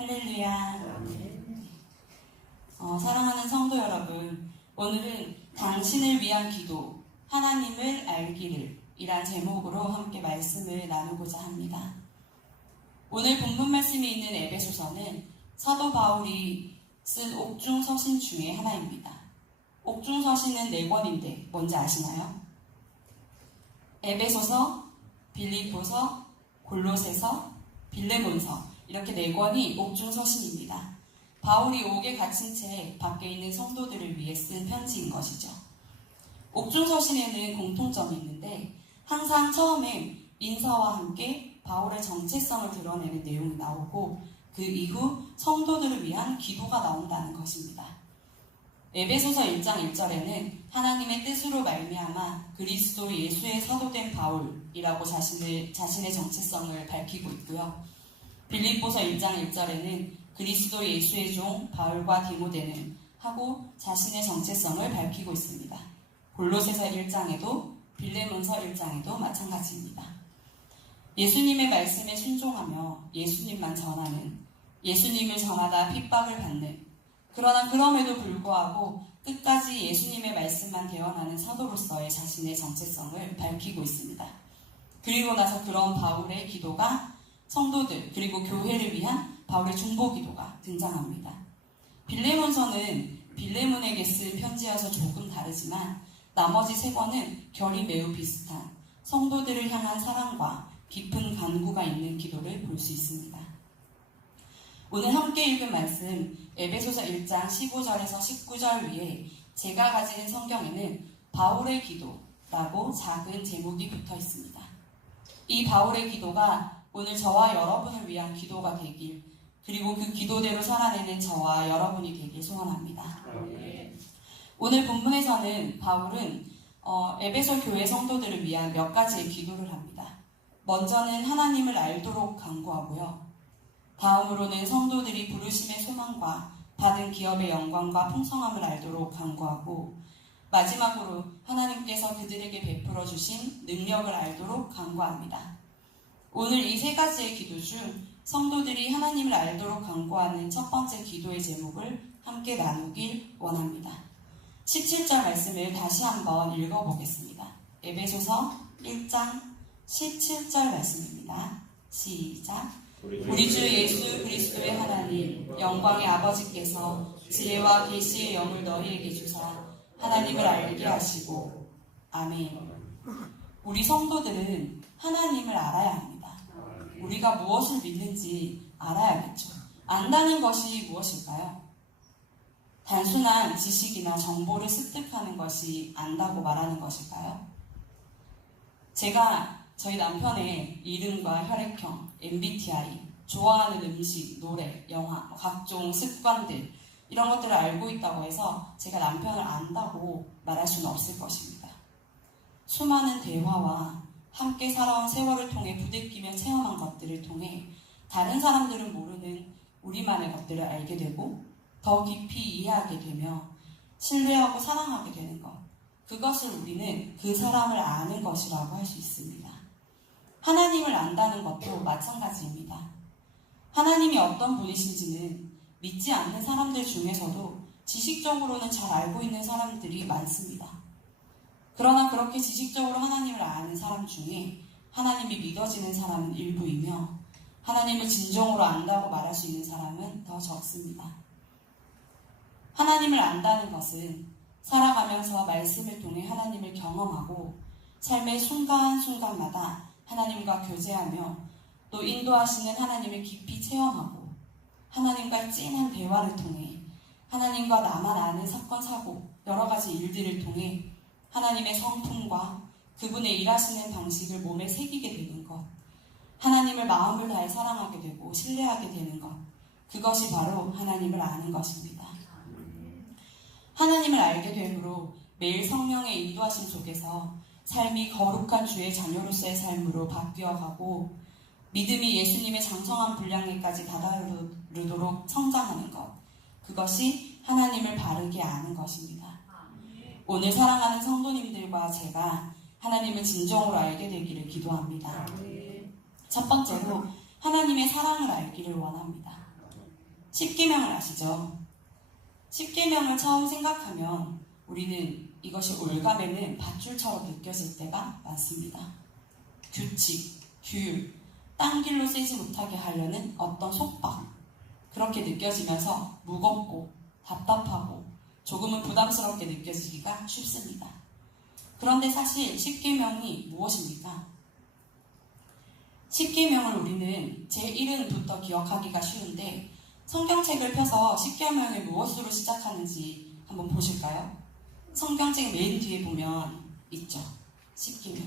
할렐루야. 어, 사랑하는 성도 여러분, 오늘은 당신을 위한 기도, 하나님을 알기를 이란 제목으로 함께 말씀을 나누고자 합니다. 오늘 본문 말씀이 있는 에베소서는 사도 바울이 쓴 옥중 서신 중에 하나입니다. 옥중 서신은 네 권인데 뭔지 아시나요? 에베소서, 빌립보서, 골로새서, 빌레몬서 이렇게 네 권이 옥중 서신입니다. 바울이 옥에 갇힌 채 밖에 있는 성도들을 위해 쓴 편지인 것이죠. 옥중 서신에는 공통점이 있는데 항상 처음에 인사와 함께 바울의 정체성을 드러내는 내용이 나오고 그 이후 성도들을 위한 기도가 나온다는 것입니다. 에베소서 1장 1절에는 하나님의 뜻으로 말미암아 그리스도 예수의 사도된 바울이라고 자신을 자신의 정체성을 밝히고 있고요. 빌립보서 1장 1절에는 그리스도 예수의 종 바울과 디모데는 하고 자신의 정체성을 밝히고 있습니다. 골로새서 1장에도 빌레몬서 1장에도 마찬가지입니다. 예수님의 말씀에 순종하며 예수님만 전하는 예수님을 정하다 핍박을 받는 그러나 그럼에도 불구하고 끝까지 예수님의 말씀만 대언하는 사도로서의 자신의 정체성을 밝히고 있습니다. 그리고 나서 그런 바울의 기도가 성도들 그리고 교회를 위한 바울의 중보 기도가 등장합니다. 빌레몬서는 빌레몬에게 쓴 편지여서 조금 다르지만 나머지 세 권은 결이 매우 비슷한 성도들을 향한 사랑과 깊은 간구가 있는 기도를 볼 수 있습니다. 오늘 함께 읽은 말씀 에베소서 1장 15절에서 19절 위에 제가 가지는 성경에는 바울의 기도라고 작은 제목이 붙어 있습니다. 이 바울의 기도가 오늘 저와 여러분을 위한 기도가 되길 그리고 그 기도대로 살아내는 저와 여러분이 되길 소원합니다. 오늘 본문에서는 바울은 어, 에베소 교회 성도들을 위한 몇 가지의 기도를 합니다. 먼저는 하나님을 알도록 강구하고요. 다음으로는 성도들이 부르심의 소망과 받은 기업의 영광과 풍성함을 알도록 강구하고 마지막으로 하나님께서 그들에게 베풀어 주신 능력을 알도록 강구합니다. 오늘 이 세 가지의 기도 중 성도들이 하나님을 알도록 강구하는 첫 번째 기도의 제목을 함께 나누길 원합니다. 17절 말씀을 다시 한번 읽어보겠습니다. 에베소서 1장 17절 말씀입니다. 시작. 우리 주 예수 그리스도의 하나님 영광의 아버지께서 지혜와 계시의 영을 너희에게 주사 하나님을 알게 하시고 아멘. 우리 성도들은 하나님을 알아야 합니다. 우리가 무엇을 믿는지 알아야겠죠. 안다는 것이 무엇일까요? 단순한 지식이나 정보를 습득하는 것이 안다고 말하는 것일까요? 제가 저희 남편의 이름과 혈액형, MBTI, 좋아하는 음식, 노래, 영화, 뭐 각종 습관들 이런 것들을 알고 있다고 해서 제가 남편을 안다고 말할 수는 없을 것입니다. 수많은 대화와 함께 살아온 세월을 통해 부대끼며 체험한 것들을 통해 다른 사람들은 모르는 우리만의 것들을 알게 되고 더 깊이 이해하게 되며 신뢰하고 사랑하게 되는 것. 그것을 우리는 그 사람을 아는 것이라고 할 수 있습니다. 하나님을 안다는 것도 마찬가지입니다. 하나님이 어떤 분이신지는 믿지 않는 사람들 중에서도 지식적으로는 잘 알고 있는 사람들이 많습니다. 그러나 그렇게 지식적으로 하나님을 아는 사람 중에 하나님이 믿어지는 사람은 일부이며 하나님을 진정으로 안다고 말할 수 있는 사람은 더 적습니다. 하나님을 안다는 것은 살아가면서 말씀을 통해 하나님을 경험하고 삶의 순간순간마다 하나님과 교제하며 또 인도하시는 하나님을 깊이 체험하고 하나님과 찐한 대화를 통해 하나님과 나만 아는 사건, 사고, 여러 가지 일들을 통해 하나님의 성품과 그분의 일하시는 방식을 몸에 새기게 되는 것, 하나님을 마음을 다해 사랑하게 되고 신뢰하게 되는 것, 그것이 바로 하나님을 아는 것입니다. 하나님을 알게 됨으로 매일 성령의 인도하심 속에서 삶이 거룩한 주의 자녀로서의 삶으로 바뀌어 가고 믿음이 예수님의 장성한 분량에까지 다다르도록 성장하는 것. 그것이 하나님을 바르게 아는 것입니다. 오늘 사랑하는 성도님들과 제가 하나님을 진정으로 알게 되기를 기도합니다. 첫 번째로 하나님의 사랑을 알기를 원합니다. 십계명을 아시죠? 십계명을 처음 생각하면 우리는 이것이 올가매는 밧줄처럼 느껴질 때가 많습니다. 규칙, 규율, 딴 길로 쓰지 못하게 하려는 어떤 속박 그렇게 느껴지면서 무겁고 답답하고 조금은 부담스럽게 느껴지기가 쉽습니다. 그런데 사실 십계명이 무엇입니까? 십계명을 우리는 제1은부터 기억하기가 쉬운데 성경책을 펴서 십계명이 무엇으로 시작하는지 한번 보실까요? 성경책 맨 뒤에 보면 있죠. 십계명.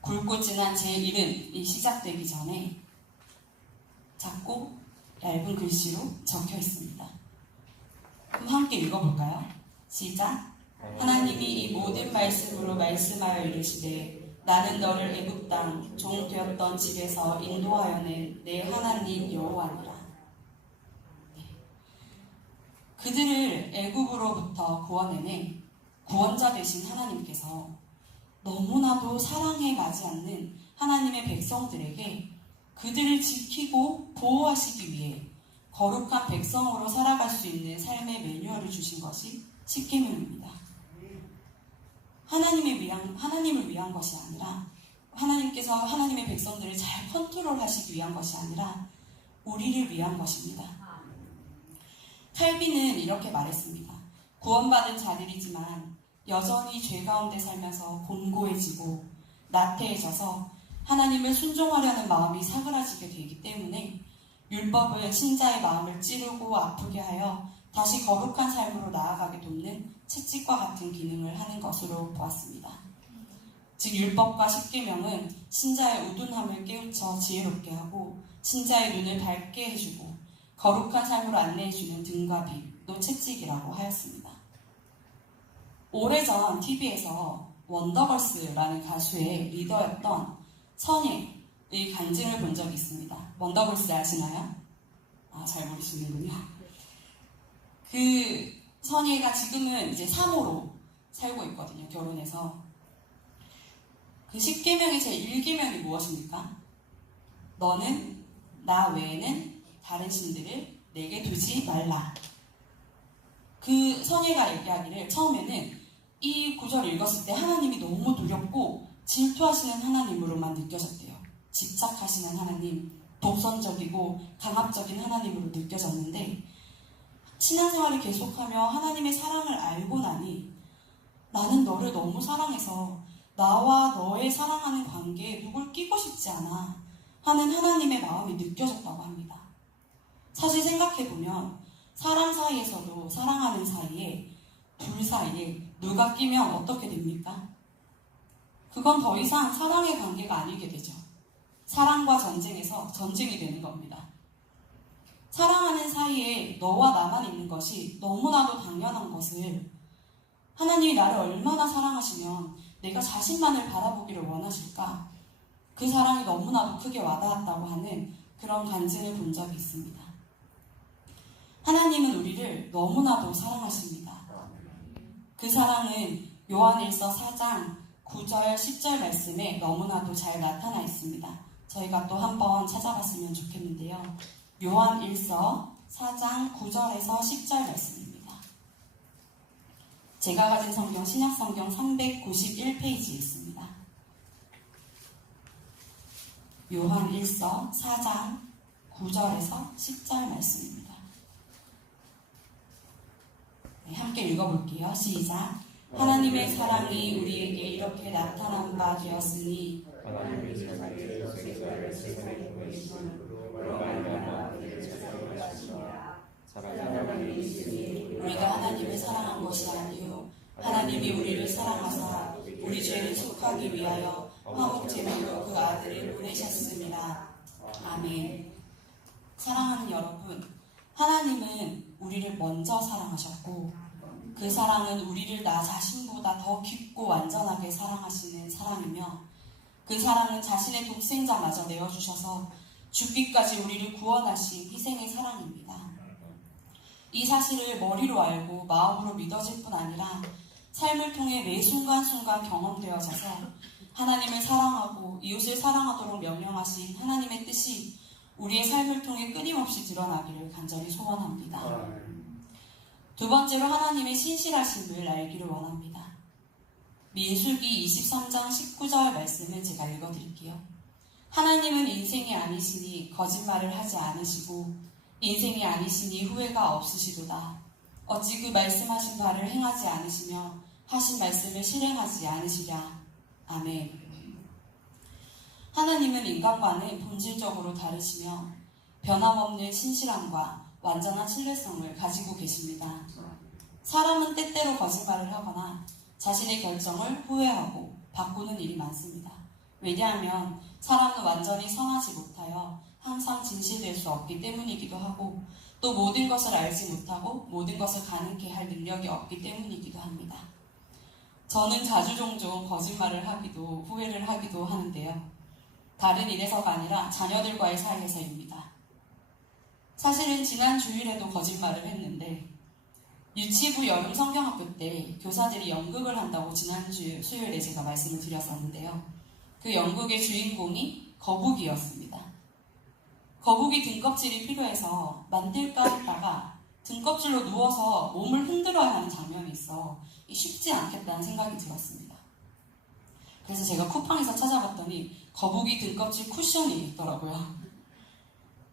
굵고 진한 제1은이 시작되기 전에 작고 얇은 글씨로 적혀 있습니다. 그럼 함께 읽어볼까요? 시작. 하나님이 이 모든 말씀으로 말씀하여 이르시되 나는 너를 애굽 땅 종 되었던 집에서 인도하여낸 내 하나님 여호와니라. 네. 그들을 애굽으로부터 구원해낸 구원자 되신 하나님께서 너무나도 사랑에 맞지 않는 하나님의 백성들에게 그들을 지키고 보호하시기 위해 거룩한 백성으로 살아갈 수 있는 삶의 매뉴얼을 주신 것이 십계명입니다. 하나님을 위한 하나님을 위한 것이 아니라 하나님께서 하나님의 백성들을 잘 컨트롤하시기 위한 것이 아니라 우리를 위한 것입니다. 칼빈은 이렇게 말했습니다. 구원받은 자들이지만 여전히 죄 가운데 살면서 곤고해지고 나태해져서 하나님을 순종하려는 마음이 사그라지게 되기 때문에 율법은 신자의 마음을 찌르고 아프게 하여 다시 거룩한 삶으로 나아가게 돕는 채찍과 같은 기능을 하는 것으로 보았습니다. 즉 율법과 십계명은 신자의 우둔함을 깨우쳐 지혜롭게 하고 신자의 눈을 밝게 해주고 거룩한 삶으로 안내해주는 등과 빛, 또 채찍이라고 하였습니다. 오래전 TV에서 원더걸스라는 가수의 리더였던 선예의 간증을 본 적이 있습니다. 원더걸스 아시나요? 아, 잘 모르시는군요. 그 선예가 지금은 이제 3호로 살고 있거든요. 결혼해서. 그 10계명의 제 1계명이 무엇입니까? 너는 나 외에는 다른 신들을 내게 두지 말라. 그 선예가 얘기하기를 처음에는 이 구절을 읽었을 때 하나님이 너무 두렵고 질투하시는 하나님으로만 느껴졌대요. 집착하시는 하나님, 독선적이고 강압적인 하나님으로 느껴졌는데 신앙생활을 계속하며 하나님의 사랑을 알고 나니 나는 너를 너무 사랑해서 나와 너의 사랑하는 관계에 누굴 끼고 싶지 않아 하는 하나님의 마음이 느껴졌다고 합니다. 사실 생각해보면 사람 사이에서도 사랑하는 사이에 둘 사이에 누가 끼면 어떻게 됩니까? 그건 더 이상 사랑의 관계가 아니게 되죠. 사랑과 전쟁에서 전쟁이 되는 겁니다. 사랑하는 사이에 너와 나만 있는 것이 너무나도 당연한 것을 하나님이 나를 얼마나 사랑하시면 내가 자신만을 바라보기를 원하실까? 그 사랑이 너무나도 크게 와닿았다고 하는 그런 간증을 본 적이 있습니다. 하나님은 우리를 너무나도 사랑하십니다. 그 사랑은 요한일서 4장 9절, 10절 말씀에 너무나도 잘 나타나 있습니다. 저희가 또 한번 찾아봤으면 좋겠는데요. 요한일서 4장 9절에서 10절 말씀입니다. 제가 가진 성경 신약 성경 391페이지에 있습니다. 요한일서 4장 9절에서 10절 말씀입니다. 네, 함께 읽어볼게요. 시작. 하나님의 사랑이 우리에게 이렇게 나타난 바 되었으니 우리가 하나님을 사랑한 것이 아니요 하나님이 우리를 사랑하사 우리 죄를 속하기 위하여 화목 제물로 그 아들을 보내셨습니다. 아멘. 사랑하는 여러분, 하나님은 우리를 먼저 사랑하셨고 그 사랑은 우리를 나 자신보다 더 깊고 완전하게 사랑하시는 사랑이며 그 사랑은 자신의 독생자마저 내어주셔서 죽기까지 우리를 구원하신 희생의 사랑입니다. 이 사실을 머리로 알고 마음으로 믿어질 뿐 아니라 삶을 통해 매 순간순간 경험되어져서 하나님을 사랑하고 이웃을 사랑하도록 명령하신 하나님의 뜻이 우리의 삶을 통해 끊임없이 드러나기를 간절히 소원합니다. 두 번째로 하나님의 신실하심을 알기를 원합니다. 민수기 23장 19절 말씀을 제가 읽어드릴게요. 하나님은 인생이 아니시니 거짓말을 하지 않으시고 인생이 아니시니 후회가 없으시도다. 어찌 그 말씀하신 바를 행하지 않으시며 하신 말씀을 실행하지 않으시랴. 아멘. 하나님은 인간과는 본질적으로 다르시며 변함없는 신실함과 완전한 신뢰성을 가지고 계십니다. 사람은 때때로 거짓말을 하거나 자신의 결정을 후회하고 바꾸는 일이 많습니다. 왜냐하면 사람은 완전히 선하지 못하여 항상 진실될 수 없기 때문이기도 하고 또 모든 것을 알지 못하고 모든 것을 가능케 할 능력이 없기 때문이기도 합니다. 저는 자주 종종 거짓말을 하기도 후회를 하기도 하는데요. 다른 일에서가 아니라 자녀들과의 사이에서입니다. 사실은 지난 주일에도 거짓말을 했는데 유치부 여름 성경학교 때 교사들이 연극을 한다고 지난주 수요일에 제가 말씀을 드렸었는데요. 그 연극의 주인공이 거북이였습니다. 거북이 등껍질이 필요해서 만들까 했다가 등껍질로 누워서 몸을 흔들어야 하는 장면이 있어 쉽지 않겠다는 생각이 들었습니다. 그래서 제가 쿠팡에서 찾아봤더니 거북이 등껍질 쿠션이 있더라고요.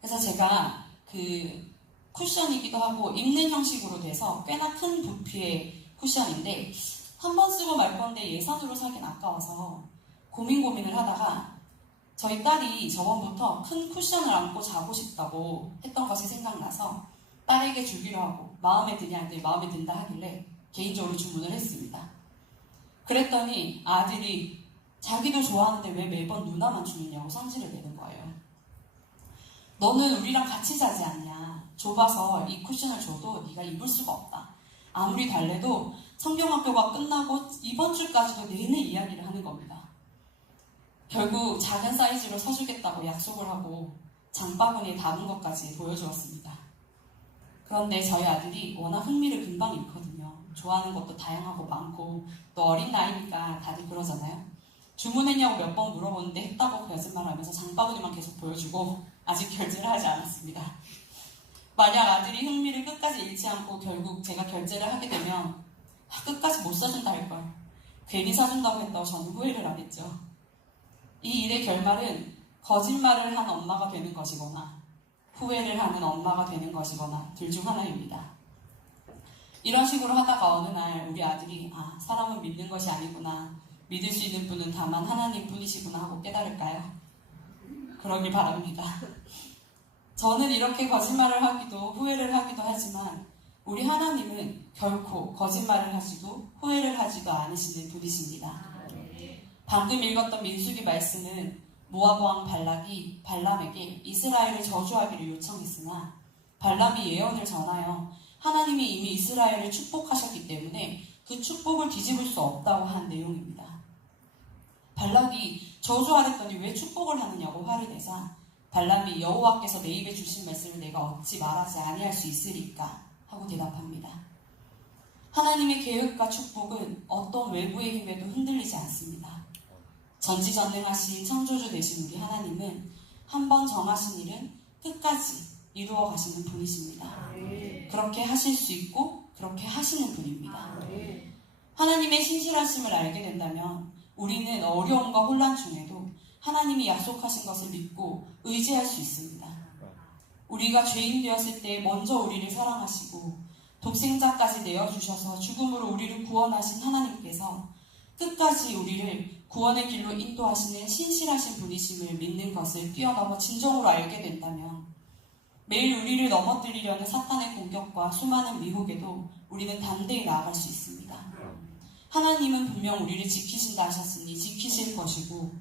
그래서 제가 그 쿠션이기도 하고 입는 형식으로 돼서 꽤나 큰 부피의 쿠션인데 한 번 쓰고 말 건데 예산으로 사긴 아까워서 고민 고민을 하다가 저희 딸이 저번부터 큰 쿠션을 안고 자고 싶다고 했던 것이 생각나서 딸에게 주기로 하고 마음에 드냐 했더니 마음에 든다 하길래 개인적으로 주문을 했습니다. 그랬더니 아들이 자기도 좋아하는데 왜 매번 누나만 주느냐고 성질을 거예요. 너는 우리랑 같이 자지 않냐. 좁아서 이 쿠션을 줘도 네가 입을 수가 없다. 아무리 달래도 성경학교가 끝나고 이번 주까지도 내내 이야기를 하는 겁니다. 결국 작은 사이즈로 사주겠다고 약속을 하고 장바구니에 담은 것까지 보여주었습니다. 그런데 저희 아들이 워낙 흥미를 금방 잃거든요. 좋아하는 것도 다양하고 많고 또 어린 나이니까 다들 그러잖아요. 주문했냐고 몇 번 물어보는데 했다고 거짓말하면서 장바구니만 계속 보여주고 아직 결제를 하지 않았습니다. 만약 아들이 흥미를 끝까지 잃지 않고 결국 제가 결제를 하게 되면 아, 끝까지 못 사준다 할걸. 괜히 사준다고 했다고 저는 후회를 하겠죠. 이 일의 결말은 거짓말을 한 엄마가 되는 것이거나 후회를 하는 엄마가 되는 것이거나 둘 중 하나입니다. 이런 식으로 하다가 어느 날 우리 아들이 아 사람은 믿는 것이 아니구나 믿을 수 있는 분은 다만 하나님 뿐이시구나 하고 깨달을까요? 그러길 바랍니다. 저는 이렇게 거짓말을 하기도 후회를 하기도 하지만 우리 하나님은 결코 거짓말을 하지도 후회를 하지도 않으시는 분이십니다. 방금 읽었던 민수기 말씀은 모압 왕 발락이 발람에게 이스라엘을 저주하기를 요청했으나 발람이 예언을 전하여 하나님이 이미 이스라엘을 축복하셨기 때문에 그 축복을 뒤집을 수 없다고 한 내용입니다. 발락이 저주하랬더니 왜 축복을 하느냐고 화를 내자 발람이 여호와께서 내 입에 주신 말씀을 내가 어찌 말하지 아니할 수 있으리까 하고 대답합니다. 하나님의 계획과 축복은 어떤 외부의 힘에도 흔들리지 않습니다. 전지전능하신 창조주 되신 우리 하나님은 한 번 정하신 일은 끝까지 이루어 가시는 분이십니다. 그렇게 하실 수 있고 그렇게 하시는 분입니다. 하나님의 신실하심을 알게 된다면 우리는 어려움과 혼란 중에도 하나님이 약속하신 것을 믿고 의지할 수 있습니다. 우리가 죄인 되었을 때 먼저 우리를 사랑하시고 독생자까지 내어주셔서 죽음으로 우리를 구원하신 하나님께서 끝까지 우리를 구원의 길로 인도하시는 신실하신 분이심을 믿는 것을 뛰어넘어 진정으로 알게 된다면 매일 우리를 넘어뜨리려는 사탄의 공격과 수많은 미혹에도 우리는 담대히 나아갈 수 있습니다. 하나님은 분명 우리를 지키신다 하셨으니 지키실 것이고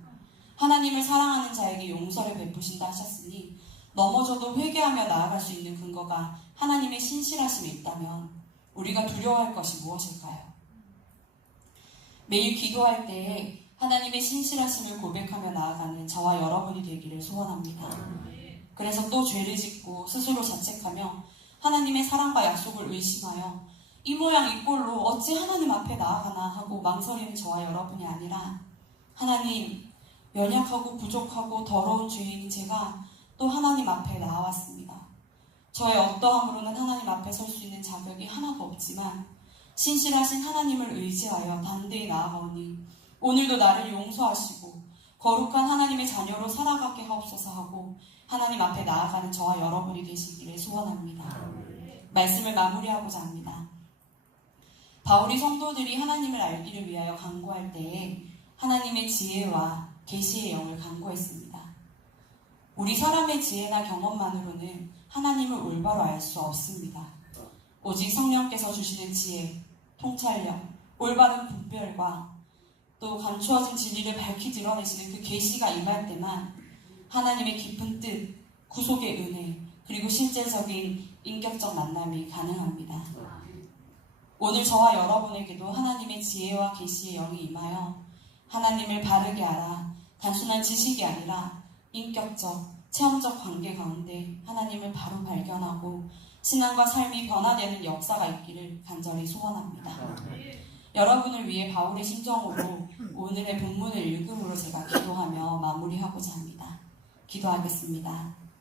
하나님을 사랑하는 자에게 용서를 베푸신다 하셨으니 넘어져도 회개하며 나아갈 수 있는 근거가 하나님의 신실하심에 있다면 우리가 두려워할 것이 무엇일까요? 매일 기도할 때에 하나님의 신실하심을 고백하며 나아가는 저와 여러분이 되기를 소원합니다. 그래서 또 죄를 짓고 스스로 자책하며 하나님의 사랑과 약속을 의심하여 이 모양 이 꼴로 어찌 하나님 앞에 나아가나 하고 망설이는 저와 여러분이 아니라 하나님 연약하고 부족하고 더러운 죄인인 제가 또 하나님 앞에 나왔습니다. 저의 어떠함으로는 하나님 앞에 설 수 있는 자격이 하나도 없지만 신실하신 하나님을 의지하여 담대히 나아가오니 오늘도 나를 용서하시고 거룩한 하나님의 자녀로 살아가게 하옵소서 하고 하나님 앞에 나아가는 저와 여러분이 되시기를 소원합니다. 말씀을 마무리하고자 합니다. 바울이 성도들이 하나님을 알기를 위하여 강구할 때에 하나님의 지혜와 계시의 영을 강구했습니다. 우리 사람의 지혜나 경험만으로는 하나님을 올바로 알 수 없습니다. 오직 성령께서 주시는 지혜, 통찰력, 올바른 분별과 또 감추어진 진리를 밝히 드러내시는 그 계시가 임할 때만 하나님의 깊은 뜻, 구속의 은혜, 그리고 실제적인 인격적 만남이 가능합니다. 오늘 저와 여러분에게도 하나님의 지혜와 계시의 영이 임하여 하나님을 바르게 알아 단순한 지식이 아니라 인격적, 체험적 관계 가운데 하나님을 바로 발견하고 신앙과 삶이 변화되는 역사가 있기를 간절히 소원합니다. 여러분을 위해 바울의 심정으로 오늘의 본문을 읽음으로 제가 기도하며 마무리하고자 합니다. 기도하겠습니다.